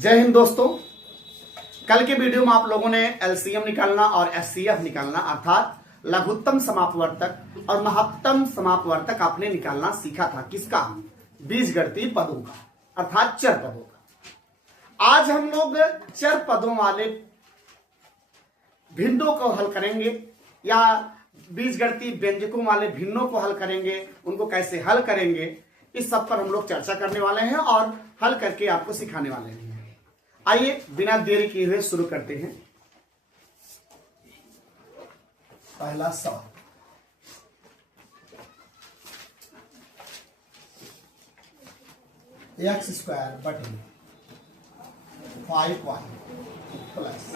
जय हिंद दोस्तों। कल के वीडियो में आप लोगों ने एलसीएम निकालना और एचसीएफ निकालना अर्थात लघुत्तम समापवर्तक और महत्तम समापवर्तक आपने निकालना सीखा था। किसका? बीजगणितीय पदों का अर्थात चर पदों का। आज हम लोग चर पदों वाले भिन्नों को हल करेंगे या बीजगणितीय व्यंजकों वाले भिन्नों को हल करेंगे। उनको कैसे हल करेंगे इस सब पर हम लोग चर्चा करने वाले हैं और हल करके आपको सिखाने वाले हैं। आइए बिना देरी किए हुए शुरू करते हैं। पहला सवाल, एक्स स्क्वायर बटे 5y प्लस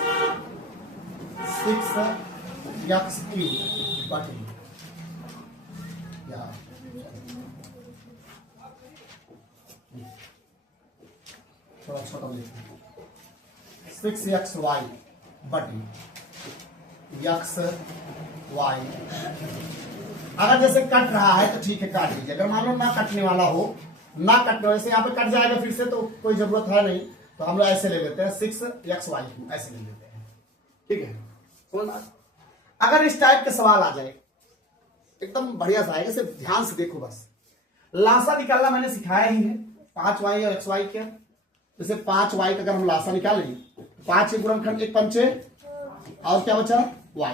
6x क्यूब बटे थोड़ा छोटा लिखते हैं 6xy बटे xy। अगर जैसे कट रहा है तो ठीक है, काट लीजिए। अगर मान लो ना कटने वाला हो, ना कटने वैसे यहाँ पे कट जाएगा फिर से, तो कोई जरूरत है नहीं, तो हम लोग ऐसे ले लेते हैं 6xy ऐसे ले लेते हैं। ठीक है। अगर इस टाइप के सवाल आ जाए एकदम बढ़िया सा आएगा, सिर्फ ध्यान से देखो। बस लासा निकालना मैंने सिखाया ही है। 5y और xy क्या, जैसे 5y का अगर हम लासा निकालें 5 के गुणनखंड 1 पंचे और क्या बचा y।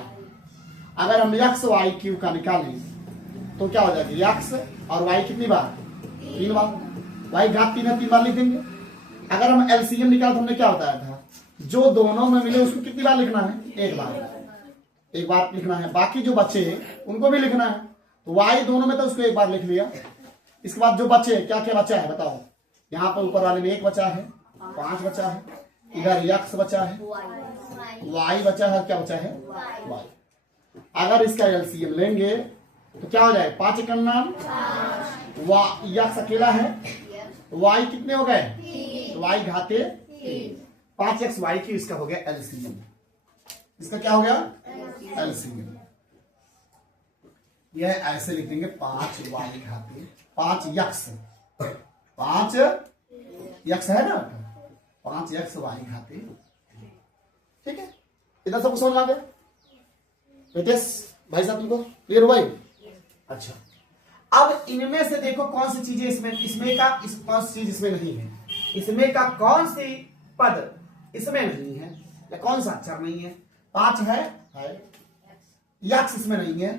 अगर हम x y क्यूब का निकालें तो क्या हो जाएगा x और y कितनी बार? 3 बार। y घात 3 है, 3 बार लिख देंगे। अगर हम एलसीएम निकाल तो हमने क्या बताया था, जो दोनों में मिले उसको कितनी बार लिखना है? 1 बार। 1 बार लिखना है। बाकी जो बचे उनको भी लिखना है। तो y दोनों में तो उसको 1 बार लिख लिया। इसके बाद जो बचे क्या क्या बचा है बताओ। यहाँ पर ऊपर वाले में 1 बचा है, 5 बचा है, इधर x बचा है, y बचा है, क्या बचा है y। अगर इसका एलसीएम लेंगे तो क्या हो जाए? 5 एकम नाम x अकेला है, y कितने हो गए? तो y घाते 5xy की इसका हो गया एलसीएम। इसका क्या हो गया? एलसीएम। यह ऐसे लिख देंगे 5y घाते 5x 5x है ना, 5xy घाते। ठीक है, इधर सबको समझ आ गया? भाई साहब तुमको क्लियर हुआ? अच्छा, अब इनमें से देखो कौन सी चीजें इसमें का कौन सी चीज इसमें नहीं है। इसमें का कौन सी पद इसमें नहीं है या कौन सा अक्षर नहीं है? 5 है x इसमें नहीं है,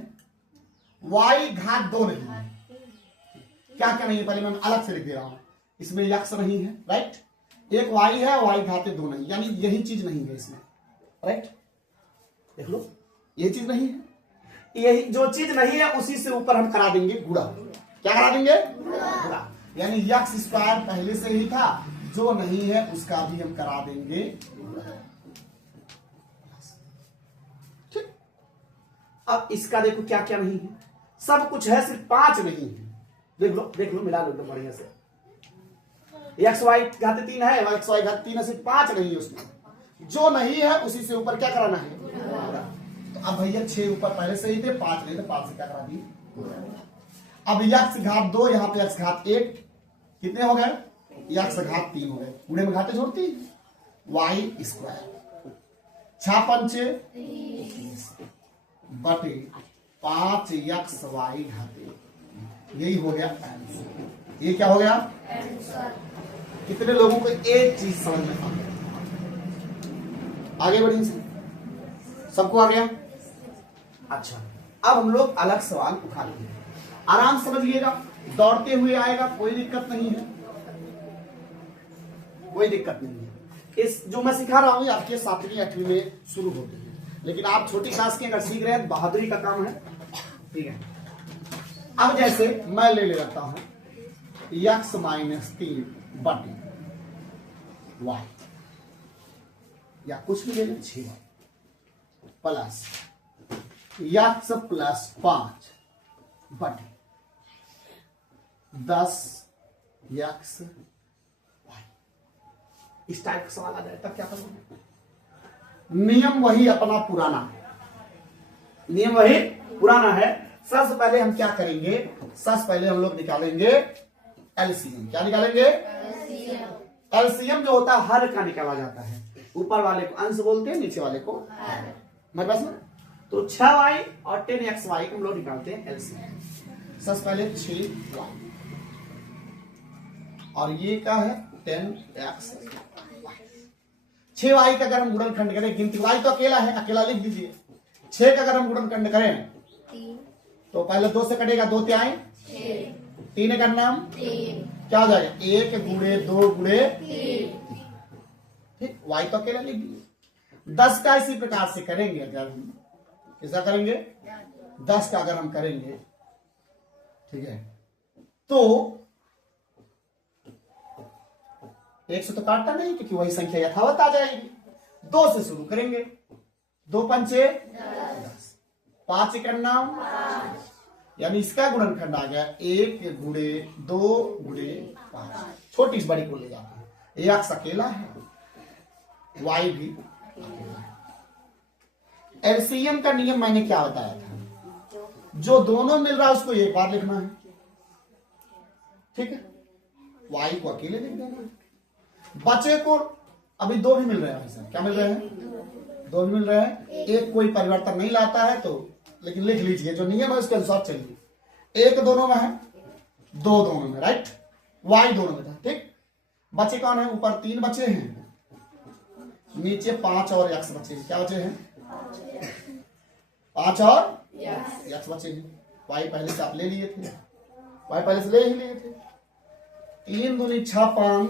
y घात 2 नहीं है। क्या क्या नहीं है पहले मैं अलग से लिख दे रहा हूं। इसमें x नहीं है, राइट। एक y है, y घाते 2 नहीं, यानी यही चीज नहीं है इसमें, राइट। देख लो ये चीज नहीं है। यही जो चीज नहीं है उसी से ऊपर हम करा देंगे गुणा। क्या करा देंगे? गुणा। यानी x स्क्वायर पहले से ही था, जो नहीं है उसका भी हम करा देंगे गुणा। ठीक। अब इसका देखो क्या क्या नहीं है। सब कुछ है, सिर्फ 5 नहीं है। देख लो मिला लो तो बढ़िया से। एक्स वाई घाते 3 है, एक्स वाई घाते 3 है, सिर्फ 5 नहीं है उसमें। जो नहीं है उसी से ऊपर क्या कराना है? तो अब भैया 6 ऊपर पहले से ही थे, 5 नहीं थे, 5 से क्या करा दी? अब x घात 2, यहाँ पे x घात 1 कितने हो गए? x घात 3 हो गए। पूरे में घाते जोड़ती y स्क्वायर 6 पंचे 21 बटे 5xy घाते। यही हो गया आंसर। ये क्या हो गया? कितने लोगों को एक चीज समझ में आ गया? आगे बढ़िए से सबको आ गया? अच्छा, अब हम लोग अलग सवाल उठा लेंगे। आराम समझिएगा, दौड़ते हुए आएगा, कोई दिक्कत नहीं है, कोई दिक्कत नहीं है। इस जो मैं सिखा रहा हूं आपके 7वीं 8वीं में शुरू होते हैं, लेकिन आप छोटी क्लास के अगर सीख रहे हैं बहादुरी का काम है। ठीक है। अब जैसे मैं ले लेता हूं x - 3 बटे y, या कुछ भी ले लें 6y प्लस x + 5 बटे 10x y। इस टाइप का सवाल आ जाए तब क्या करोगे? नियम वही अपना पुराना है, नियम वही पुराना है। सबसे पहले हम क्या करेंगे? सबसे पहले हम लोग निकालेंगे एलसीएम। क्या निकालेंगे? एलसीएम जो होता है हर का निकाला जाता है। ऊपर वाले को अंश बोलते हैं, नीचे वाले को मेरे पास में। तो 6y और 10xy हम लोग निकालते हैं एलसीएम। सबसे पहले 6y और ये क्या है 10x। 6y का अगर हम गुणनखंड करें, गिनती y तो अकेला है, अकेला लिख दीजिए। 6 का अगर हम गुणनखंड करें तो पहले 2 से कटेगा, 2 त्याई 3 का नाम क्या हो जाएगा 1 गुणे 2 गुणे 3। y तो अकेला लिख दीजिए। 10 का इसी प्रकार से करेंगे, अगर हम ऐसा करेंगे 10 का अगर हम करेंगे, ठीक है, तो 1 से तो काटता नहीं क्योंकि वही संख्या यथावत आ जाएगी। 2 से शुरू करेंगे, 2 पंचे 10, 5 का नाम यानी इसका गुणनखंड आ गया 1 गुणे 2 गुणे 5। छोटी से बड़ी को ले जाते हैं। x अकेला है, y भी अकेला है। एलसीएम का नियम मैंने क्या बताया था, जो दोनों मिल रहा है उसको एक बार लिखना है, ठीक है, y को अकेले लिख देना है। बचे को अभी 2 भी मिल रहे हैं भाई, क्या मिल रहे हैं 2 भी मिल रहे हैं। एक कोई परिवर्तन नहीं लाता है तो, लेकिन लिख लीजिए जो नियम है उसके अनुसार चलिए। 1 दोनों में है, 2 दोनों में, राइट, y दोनों में था, ठीक। बचे कौन है, ऊपर 3 बचे हैं, नीचे 5 और x बचे हैं। क्या बचे हैं 5 और x बचे हैं। y पहले से आप ले लिए थे, y पहले से ले ही लिए थे। 3 दूनी 6 5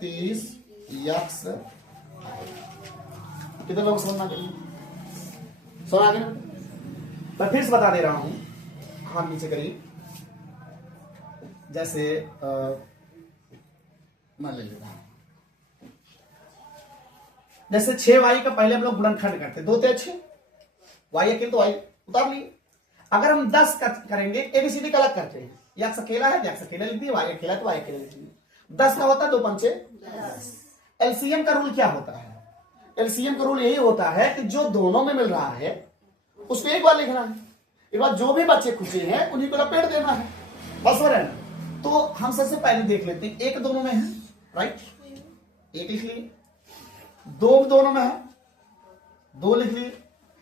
30 x। कितने लोग समझना चाहिए, सुना आगे मैं फिर से बता दे रहा हूं। हाथ नीचे करिए, जैसे मैं ले लेता हूं, जैसे 6y का पहले हम लोग गुणनखंड करते, 2 × 6 y अकेले तो y उतार लिए। अगर हम 10 का करेंगे, एबीसीडी का अलग करते हैं, x अकेला है तो x अकेला लिख दिए, y अकेला तो y अकेला लिख दिए। 10 का होता है 2 पंचे 10। एलसीएम का रूल क्या होता है, एलसीएम का रूल यही होता है कि जो दोनों में मिल रहा है उसको एक बार लिखना है, एक बार जो भी बच्चे खुचे हैं उन्हीं को लपेट देना है, बस हो रहा है। तो हम सबसे पहले देख लेते हैं, 1 दोनों में है, राइट, 1 लिख लिए। 2 दोनों में है, 2 लिख लिए।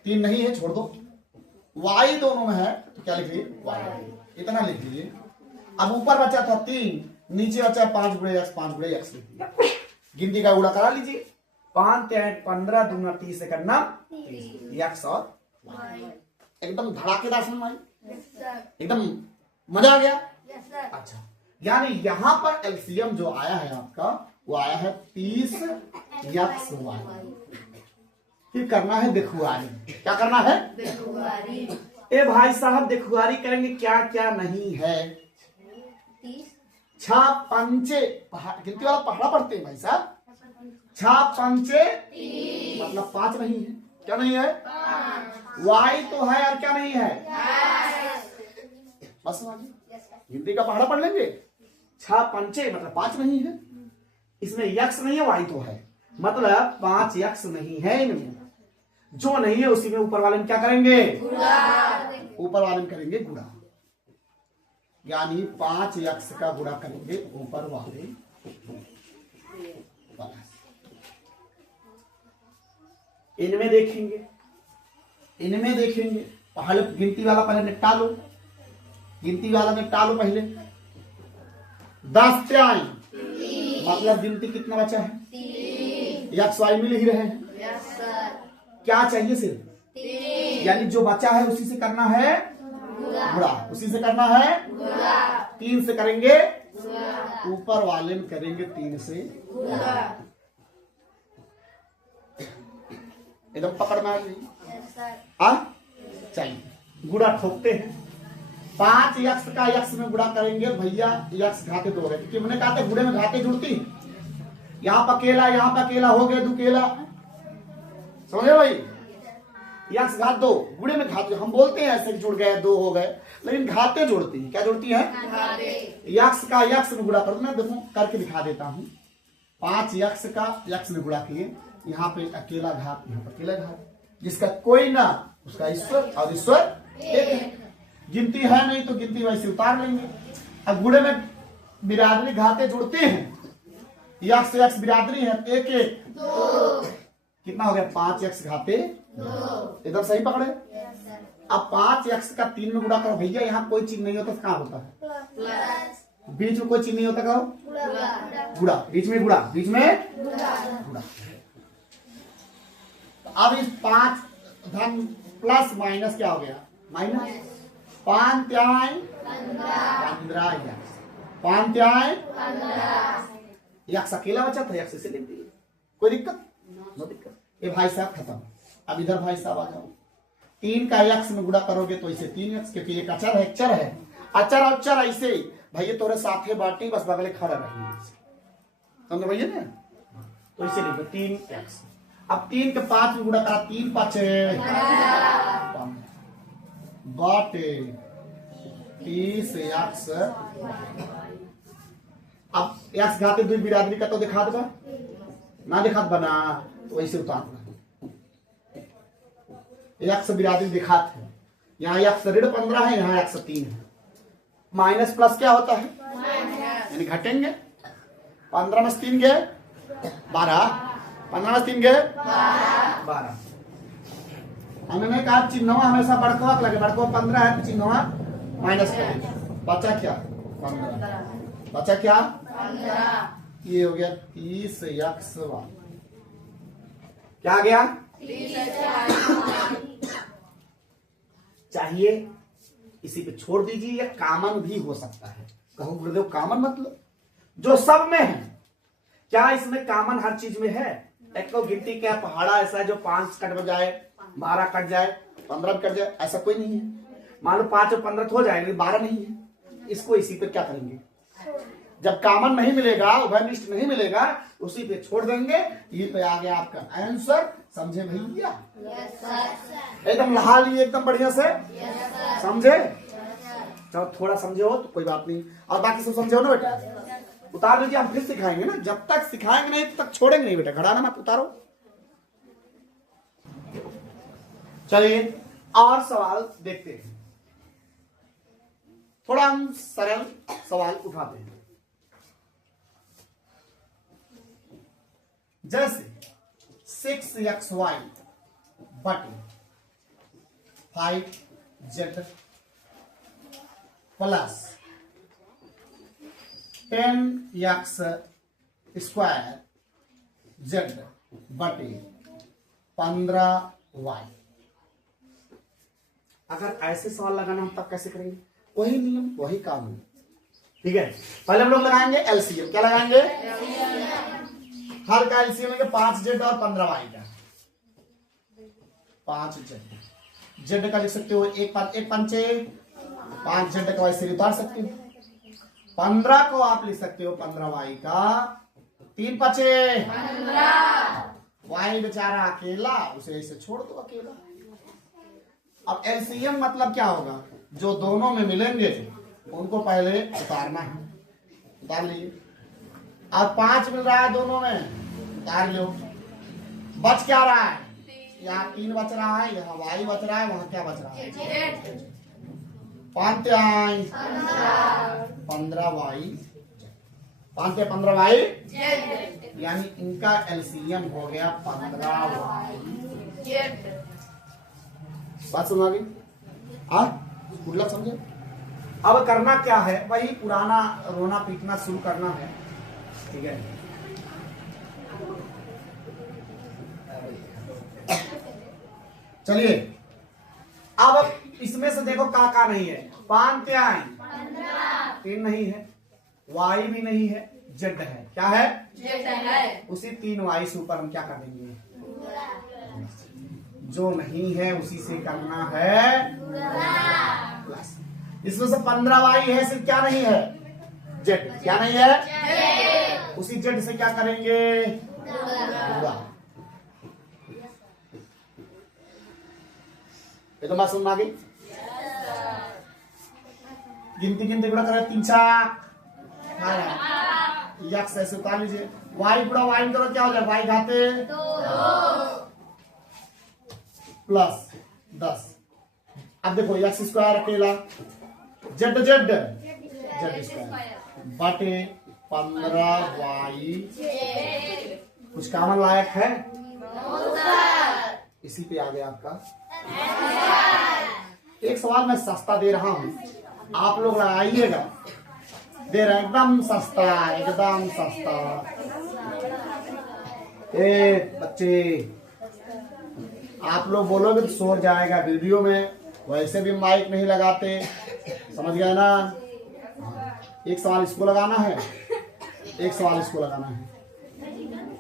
3 नहीं है, छोड़ दो। y दोनों में है तो क्या लिख लिए y, इतना लिख लिए। अब ऊपर बचा था 3, नीचे बचा 5 गुणे x, 5 गुणे x लिख लिया। गिनती का गुणा करा लीजिए, 5 3 15 दूना 30 करना x और y। एकदम धड़ाकेदार समझ में आई, एकदम मजा आ गया। अच्छा, यानी यहां पर एलसीएम जो आया है आपका, वो आया है 30 x y। फिर करना है देखुआरी। क्या करना है देखुआरी। ए भाई साहब, देखुआरी करेंगे, क्या क्या नहीं है। 6 पंचे, गिनती वाला पहाड़ा पढ़ते हैं भाई साहब। 6 पंचे मतलब 5 नहीं है, क्या नहीं है, y तो है और क्या नहीं है, बस हिंदी का पहाड़ा पढ़ लेंगे। 6 पंचे मतलब 5 नहीं है, इसमें x नहीं है, y तो है, मतलब 5x नहीं है इनमें। जो नहीं है उसी में ऊपर वाले में क्या करेंगे, ऊपर वाले में करेंगे गुणा, यानी 5x का गुणा करेंगे ऊपर वाले। इनमें देखेंगे, इनमें देखेंगे, पहले गिनती वाला पहले निपटा लो, गिनती वाला निपटा लो पहले। 10 त्याई मतलब गिनती कितना बचा है, x y मिल ही रहे हैं। क्या चाहिए सिर्फ, यानी जो बचा है उसी से करना है गुणा, उसी से करना है 3 से करेंगे, ऊपर वाले में करेंगे 3 से। एकदम पकड़ में आ गई। चाहिए गुणा ठोकते हैं। 5x का x में गुणा करेंगे भैया, x घाते 2 है क्योंकि मैंने कहा था गुणे में घाते जुड़ती। यहाँ पर अकेला, यहाँ पर अकेला हो गया दुकेला, समझे भाई। x घात 2, गुणे में घाते, हम बोलते हैं ऐसे जुड़ गए 2 हो गए, लेकिन घाते जोड़ती है। क्या जोड़ती है, x का x में गुणा करो। मैं देखो करके दिखा देता हूँ। 5x का x में गुणा किए, यहाँ पे अकेला घात, यहाँ पर अकेला घात, जिसका कोई ना उसका ईश्वर, और ईश्वर एक है। गिनती है नहीं तो गिनती वैसे उतार लेंगे। अब गुणे में बिरादरी घाते जुड़ते हैं यक्स से यक्स बिरादरी है, एक एक कितना हो गया 5x घाते 2। एकदम सही पकड़े। अब 5x का 3 में गुणा करो भैया, यहाँ कोई चीज नहीं होता तो कहाँ होता है, बीच में कोई चीज नहीं होता, कहो गुणा, बीच में गुणा, बीच में गुणा। अब इस 5 धन प्लस माइनस क्या हो गया, माइनस 5 त्याई 15 5 त्याई 15 अकेला बचा था, यक्स से लिख दिए, कोई दिक्कत नो दिक्कत। ये भाई साहब खत्म। अब इधर भाई साहब आ जाओ, 3 का यक्स में गुणा करोगे तो इसे 3x, क्योंकि एक अचर है, अचर है, अचर अचर ऐसे भैया तोरे साथे बाटी बस बगले खड़ा रही, समझो भैया ना, तो इसे लिखो 3x। अब 3 के 5 में गुणा करा, 3 5 बाटे 30x। अब x घाते 2 बिरादरी का तो दिखा दो ना, दिखा बना तो वैसे उतारना, x बिरादरी दिखात है, यहाँ x ऋण 15 है, यहाँ x 3 है, माइनस प्लस क्या होता है यानी घटेंगे। 15 में 3 गए 12, 15 में 3 गए 12। हमने कहा चिन्हवा हमेशा बड़कवा लगे, बड़कवा 15 है तो चिन्हवा माइनस करेंगे, बचा क्या 15, बचा क्या 15, ये हो गया 30x। क्या आ गया चाहिए, इसी पे छोड़ दीजिए, या कामन भी हो सकता है। कहो गुरुदेव कामन मतलब जो सब में है, क्या इसमें कामन हर चीज में है? एक तो गिनती क्या पहाड़ा ऐसा है जो 5 कट जाए, 12 कट जाए, 15 कट जाए, ऐसा कोई नहीं है। मान लो 5 और 15 हो जाए लेकिन 12 नहीं है, इसको इसी पे क्या करेंगे, जब कामन नहीं मिलेगा, उभयनिष्ठ नहीं मिलेगा, उसी पे छोड़ देंगे। ये पे आ गया आपका आंसर, समझे भैया? एकदम लहा लिए एकदम बढ़िया से, समझे? चलो थोड़ा समझे हो तो कोई बात नहीं, और बाकी सब समझे हो ना बेटा, उतार लीजिए, हम फिर सिखाएंगे ना, जब तक सिखाएंगे नहीं तब तक छोड़ेंगे नहीं बेटा, घड़ाना मत, उतारो। चलिए और सवाल देखते हैं, थोड़ा हम सरल सवाल उठाते हैं। जैसे 6xy बटे 5z plus 10x square z बटे 15y। अगर ऐसे सवाल लगाना हम तब कैसे करेंगे? वही नियम वही कानून, ठीक है। पहले हम लोग लगाएंगे एलसीएम। क्या लगाएंगे? हर का एलसीएम है 5z और 15y का। 5z, z का लिख सकते हो 1 पंचे 5z का वैसे उतार सकते हो। 15 को आप लिख सकते हो 15y का 3 पचे 15। y बेचारा अकेला, उसे ऐसे छोड़ दो अकेला। अब एलसीएम मतलब क्या होगा? जो दोनों में मिलेंगे उनको पहले उतारना है, उतार लीजिए। अब 5 मिल रहा है दोनों में, उतार लो। बच क्या रहा है? यहाँ 3 बच रहा है, यहाँ y बच रहा है, वहां क्या बच रहा है? 5 15y, 5 15y, यानी इनका एलसीएम हो गया 15y। बात सुना गई? गुड लक, समझे? अब करना क्या है? वही पुराना रोना पीटना शुरू करना है, ठीक है। चलिए अब इसमें से देखो का नहीं है। 5 क्या है? 3 नहीं है, y भी नहीं है, z है। क्या है? z है। उसी 3y से ऊपर हम क्या कर देंगे? जो नहीं है उसी से करना है प्लस। इसमें से 15y है, सिर्फ क्या नहीं है? z। क्या नहीं है? उसी z से क्या करेंगे? पूरा। ये तो बात समझ आ गई? गिनती गिनती गुणा करें 3 चाक यक्स ऐसे उतार लीजिए। y गुणा y करो, क्या हो जाए? y घाते 2 plus 10। अब देखो x स्क्वायर अकेला, z z z स्क्वायर बटे 15y कुछ कामन लायक है? इसी पे आ गया आपका। एक सवाल मैं सस्ता दे रहा हूं, आप लोग लगाइएगा। दे रहे एकदम सस्ता, एकदम सस्ता। बच्चे आप लोग बोलोगे तो सो जाएगा वीडियो में, वैसे भी माइक नहीं लगाते, समझ गए ना? एक सवाल इसको लगाना है, एक सवाल इसको लगाना है।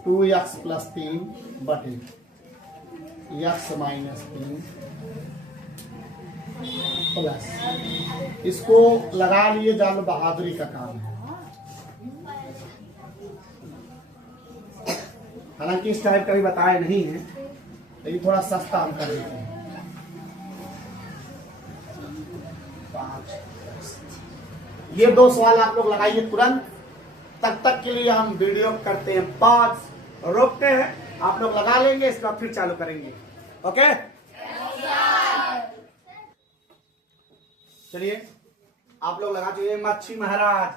2x + 3 बटे x - 3 प्लस, इसको लगा लिए, जान बहादुरी का काम है। हालांकि इस टाइप का भी बताया नहीं है, लेकिन थोड़ा सस्ता हम कर देते हैं। 5, ये 2 सवाल आप लोग लगाइए तुरंत। तब तक के लिए हम वीडियो करते हैं 5, रोकते हैं, आप लोग लगा लेंगे, इसके बाद फिर चालू करेंगे। ओके, चलिए आप लोग लगा चुके। मच्छी महाराज,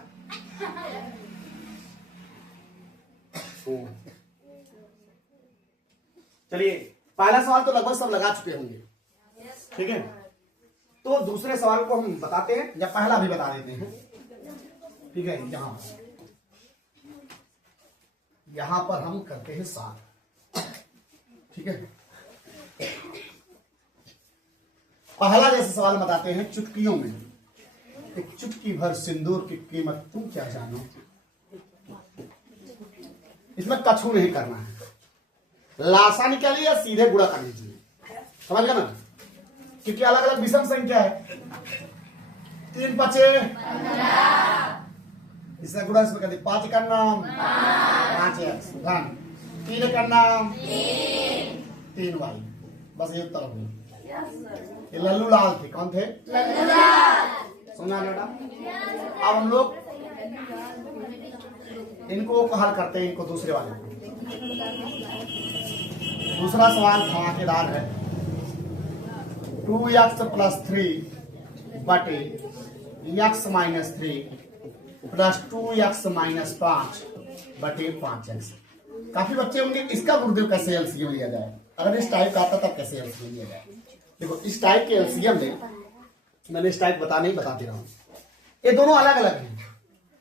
चलिए पहला सवाल तो लगभग सब लगा चुके होंगे, ठीक है? तो दूसरे सवाल को हम बताते हैं, या पहला भी बता देते हैं, ठीक है? यहां पर हम करते हैं 7, ठीक है? पहला जैसे सवाल बताते हैं, चुटकियों में एक चुटकी भर सिंदूर की कीमत तुम क्या जानो। इसमें कछु नहीं करना है, लासा निकालिए या सीधे गुणा कर लीजिए, समझ गए ना? क्योंकि अलग अलग विषम संख्या है। 3 × 5 इसका गुणा इसमें कर दी। 5 का नाम 5x, 3 का नाम 3y, बस ये उत्तर हो गया। ये लल्लू लाल थे, कौन थे? लल्लू लाल। सुना बेटा? अब हम लोग इनको हल करते हैं, इनको दूसरे वाले को। दूसरा सवाल धमाकेदार है। 2x + 3 बटे x - 3 प्लस 2x - 5 बटे 5x। काफी बच्चे होंगे, इसका गुरुदेव कैसे एलसीएम लिया जाए? अगर इस टाइप का आता तब कैसे एलसीएम लिया जाए? देखो, इस टाइप के एलसीएम में मैंने इस टाइप बता दे रहा हूं, ये दोनों अलग अलग हैं।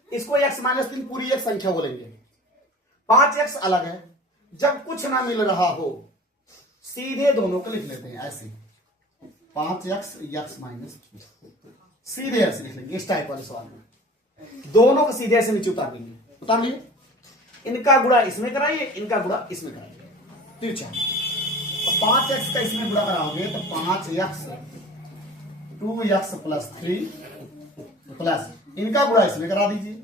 इसको x - 3 पूरी एक संख्या बोलेंगे, 5x अलग है। जब कुछ ना मिल रहा हो, सीधे दोनों को लिख लेते हैं ऐसे, 5x x - 3 सीधे ऐसे लिख लेंगे। इस टाइप वाले सवाल में दोनों को सीधे ऐसे नीचे उतार लेंगे, उतार लिए। इनका गुणा इसमें कराइए, इनका गुणा इसमें कराइए, तिरछा। 5x का इसमें गुणा कराओगे तो 5x 2x + 3 प्लस इनका गुणा इसमें करा दीजिए,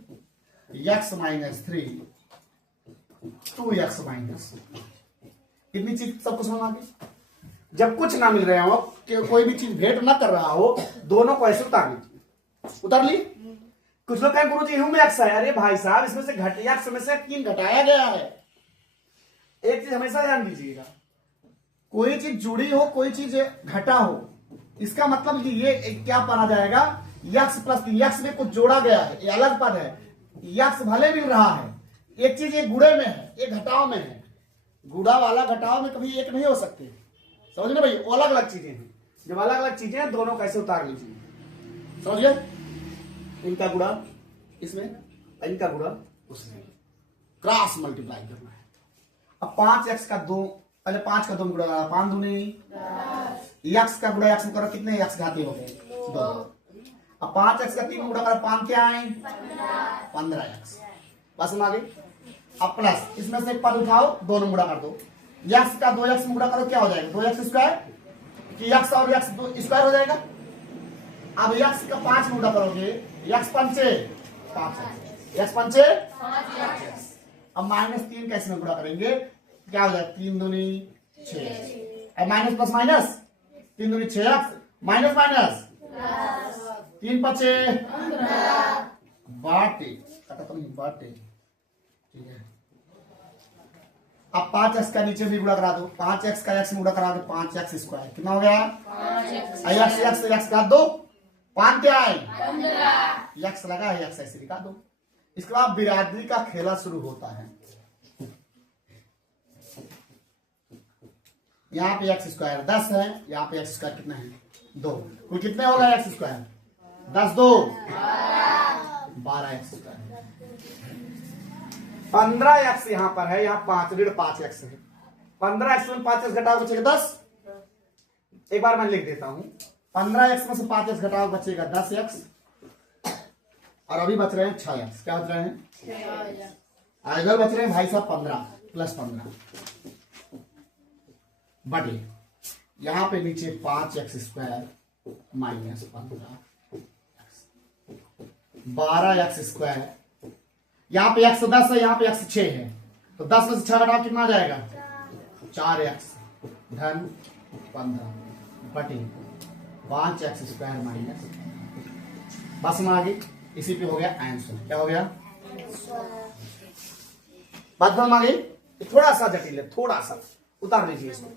x - 3 2x - कितनी चीज सबको समझ आ गई? जब कुछ ना मिल रहा हो, कोई भी चीज भेंट ना कर रहा हो, दोनों को ऐसे उतार लीजिए। उतार ली। कुछ लोग कहें गुरुजी ह्यूम एक्स है, अरे भाई साहब इसमें से x में से 3 घटाया गया है। एक चीज हमेशा ध्यान दीजिएगा, कोई चीज जुड़ी हो, कोई चीज घटा हो, इसका मतलब कि ये क्या माना जाएगा? x + 3, x में कुछ जोड़ा गया है, ये अलग पद है। x भले मिल रहा है, एक चीज एक गुणे में है, एक घटाव में है। गुणा वाला घटाव में कभी एक नहीं हो सकते, समझ गए भाई? वो अलग अलग चीजें हैं। जब अलग अलग चीजें हैं, दोनों कैसे उतार लीजिए, समझ गए? इनका गुणा इसमें, इनका गुणा उसमें, क्रॉस मल्टीप्लाई करना है। अब 5x का 2, पहले 5 का 2 गुणा करा, 5 दूनी 10, x का गुणा x में करो, कितने x घाती हो गए? 2। अब 5x का 3 गुणा करा, 5 क्या आए? 15x। बस में आ गई। अब प्लस इसमें से एक पद उठाओ, दोनों गुणा कर दो। x का 2x में गुणा करो, क्या हो जाएगा? 2x² कि x और x स्क्वायर हो जाएगा। अब x का 5 गुणा करोगे, x 5 x 5 अब -3 का इसमें गुणा करेंगे, क्या हो जाएगा? 3 दूनी 6। अब माइनस प्लस माइनस, 3 दूनी 6x माइनस माइनस 3 × 5 बाटे, बाटे, ठीक है। अब 5x का नीचे भी गुणा करा दो, 5x का x में गुणा करा दो, 5x²। कितना हो गया? x का 2, 5 क्या है? x लगा है, x ऐसे लिखा दो। इसके बाद बिरादरी का खेला शुरू होता है। यहाँ पे एक्स स्क्वायर 10 है, यहाँ पे एक्स स्क्वायर कितना है 2, कुल कितने होगा x square 10 2 12 x square. 15 x यहाँ पर है, यहाँ 5 एक्स है। 15 एक्स में 5 एक्स घटाओ बचेगा 10। एक बार मैं लिख देता हूं, 15 एक्स में से 5 एक्स घटाओ बचेगा 10 एक्स, और अभी बच रहे हैं 6 एक्स। क्या बच रहे हैं इधर बच रहे हैं भाई साहब 15 प्लस 15 बटे यहां पे नीचे 5 x square minus 15 12 x square. यहां पे एक्स 10 है, यहां पे एक्स 6 है, तो 10 में से 6 घटाओ कितना आ जाएगा 4 एक्स धन 15 बटे 5 एक्स स्क्वायर माइनस। बस में आगे इसी पे हो गया आंसर। क्या हो गया बात समझ में आ गई? थोड़ा सा जटिल है, थोड़ा सा उतार लीजिए इसको।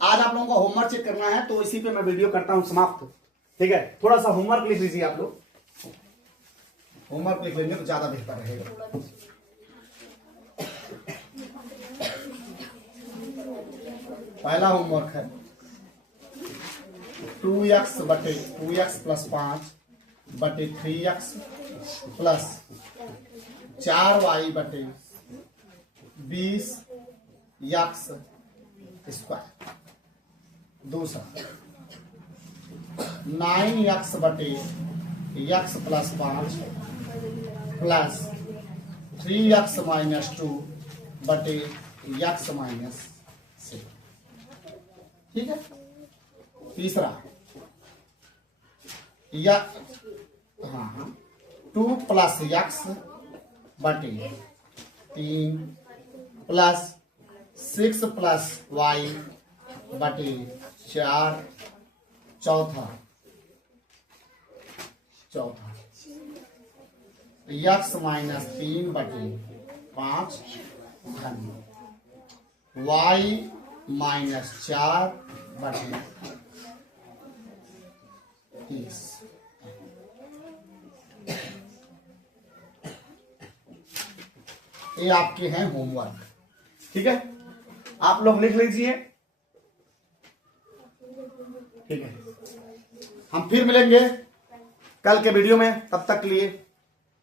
आज आप लोगों को होमवर्क चेक करना है, तो इसी पे मैं वीडियो करता हूं समाप्त। ठीक है, थोड़ा सा होमवर्क लिख लीजिए आप लोग, होमवर्क लिख लेंगे तो ज्यादा बेहतर रहेगा। पहला होमवर्क है 2x बटे 2x प्लस 5 बटे 3x प्लस 4y बटे 20 x स्क्वायर। दूसरा 9x बटे x plus 5 plus 3x minus 2 बटे x माइनस 6। ठीक है। तीसरा हाँ 2 प्लस x बटे 3 प्लस 6 प्लस y बटे 4। चौथा x माइनस 3 बटे 5 धन y माइनस 4 बटे 30। ये आपके हैं होमवर्क। ठीक है, आप लोग लिख लीजिए। ठीक है, हम फिर मिलेंगे कल के वीडियो में, तब तक के लिए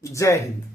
जय हिंद।